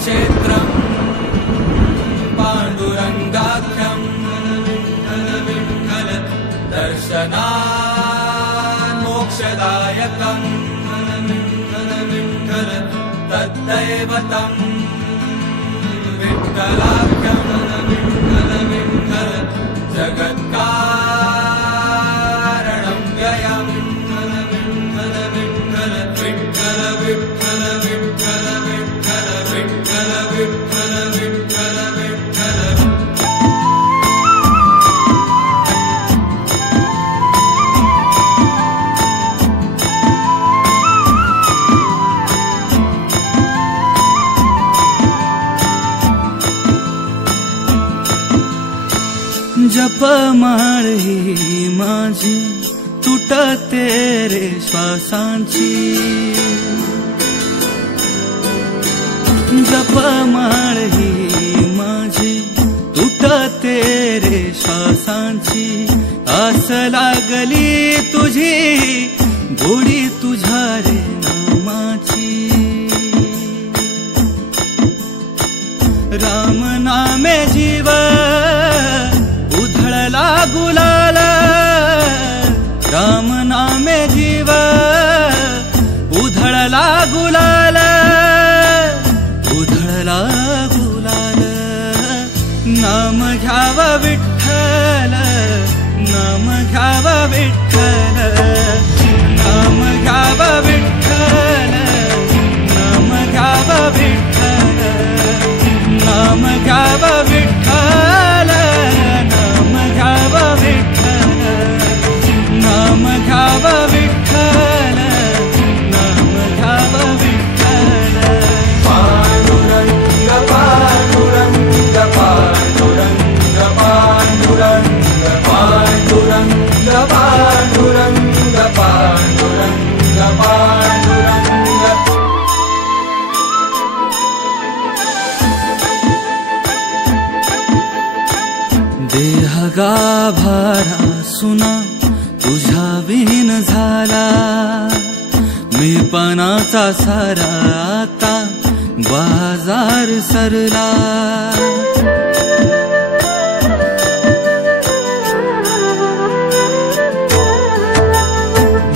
क्षेत्रम् पाण्डुरङ्गाख्यम् दर्शनान् मोक्षदायकम् तद्दैवतम् विठ्ठलाख्यम् जगत्कारणं व्ययम् विठ्ठल विठ्ठल विठ्ठल विठ्ठल विठ्ठल विठ्ठल विठ्ठल विठ्ठल। जपमाळ ही माझी तुटते रे श्वासांची, जपमाळ ही माझी तुटते रे श्वासांची। आस लागली तुझी गोडी तुझ्या रे नामाची, राम नामे जीव उधळला गुलाल, राम नामे जीव उधळला गुलाल, उधळला गुलाल। नाम घ्याव विठ्ठल, नाम घ्याव विठ्ठल, नाम घ्याव विठ्ठल, नाम घ्याव विठ्ठल, नाम घ्याव विठ्ठल, नाम घ्याव विठ्ठल, नाम घ्याव विठ्ठल, नाम घ्याव विठ्ठल। पांडुरंग पांडुरंग पांडुरंग पांडुरंग पांडुरंग पांडुरंग पांडुरंग पांडुरंग। देह गाभारा सुना तुझ्या विहीन झाला, मी पणाचा सारा आता बाजार सरला।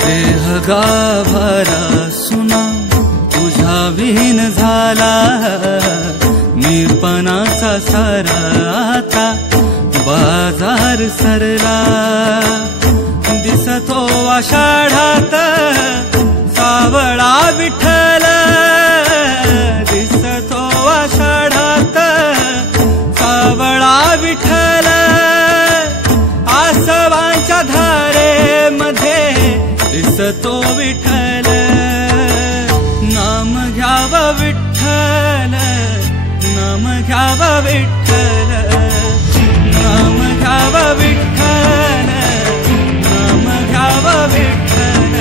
देह गाभारा सुना तुझ्या विहीन झाला, मी पणाचा सारा आता बाजार सरला। दिसतो आषाढात सावळा विठ्ठल, दिसतो आषाढात सावळा विठ्ठल। आसवांच्या धारेमध्ये दिसतो विठ्ठल, नाम घ्याव विठ्ठल, नाम घ्याव विठ्ठल, नाम घ्याव विठ्ठल, नाम घ्याव विठ्ठल,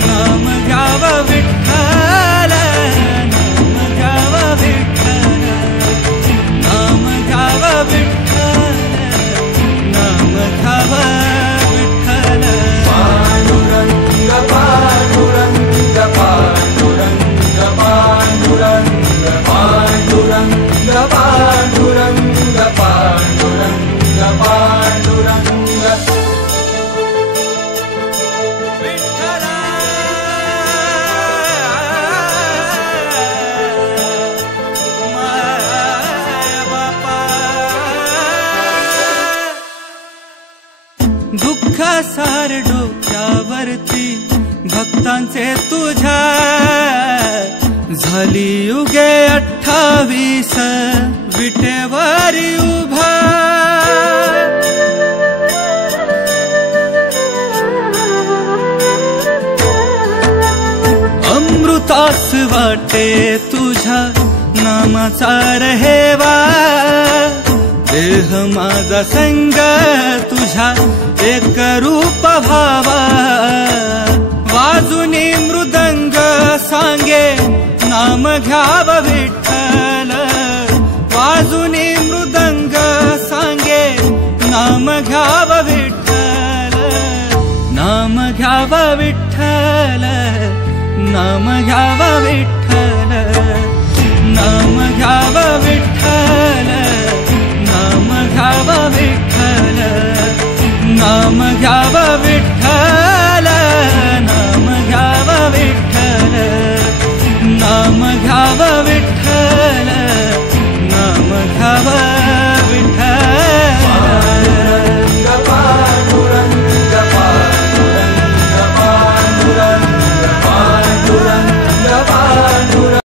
नाम घ्याव विठ्ठल, नाम घ्याव विठ्ठल, नाम घ्याव विठ्ठल, नाम घ्याव विठ्ठल। पांडुरंग पांडुरंग पांडुरंग पांडुरंग पांडुरंग पांडुरंग पांडुरंग पांडुरंग। विठ्ठल माय बापा, दुःख सार डोक्यावरती भक्तांचे तुझ्या, झाली युगे 28 विटेवारी उभा। अमृतास वाटे तुझ्या नामाचा रहेवा, देह माझा संग तुझ्या एक रूप भावा। वाजुनी मृदंग सांगे नाम घ्याव विठ्ठल, वाजुनी मृदंग सांगे नाम घ्याव विठ्ठल, नाम घ्याव विठ्ठल, नाम घ्याव विठ्ठल, नाम घ्याव विठ्ठल, नाम घ्याव विठ्ठल, नाम घ्याव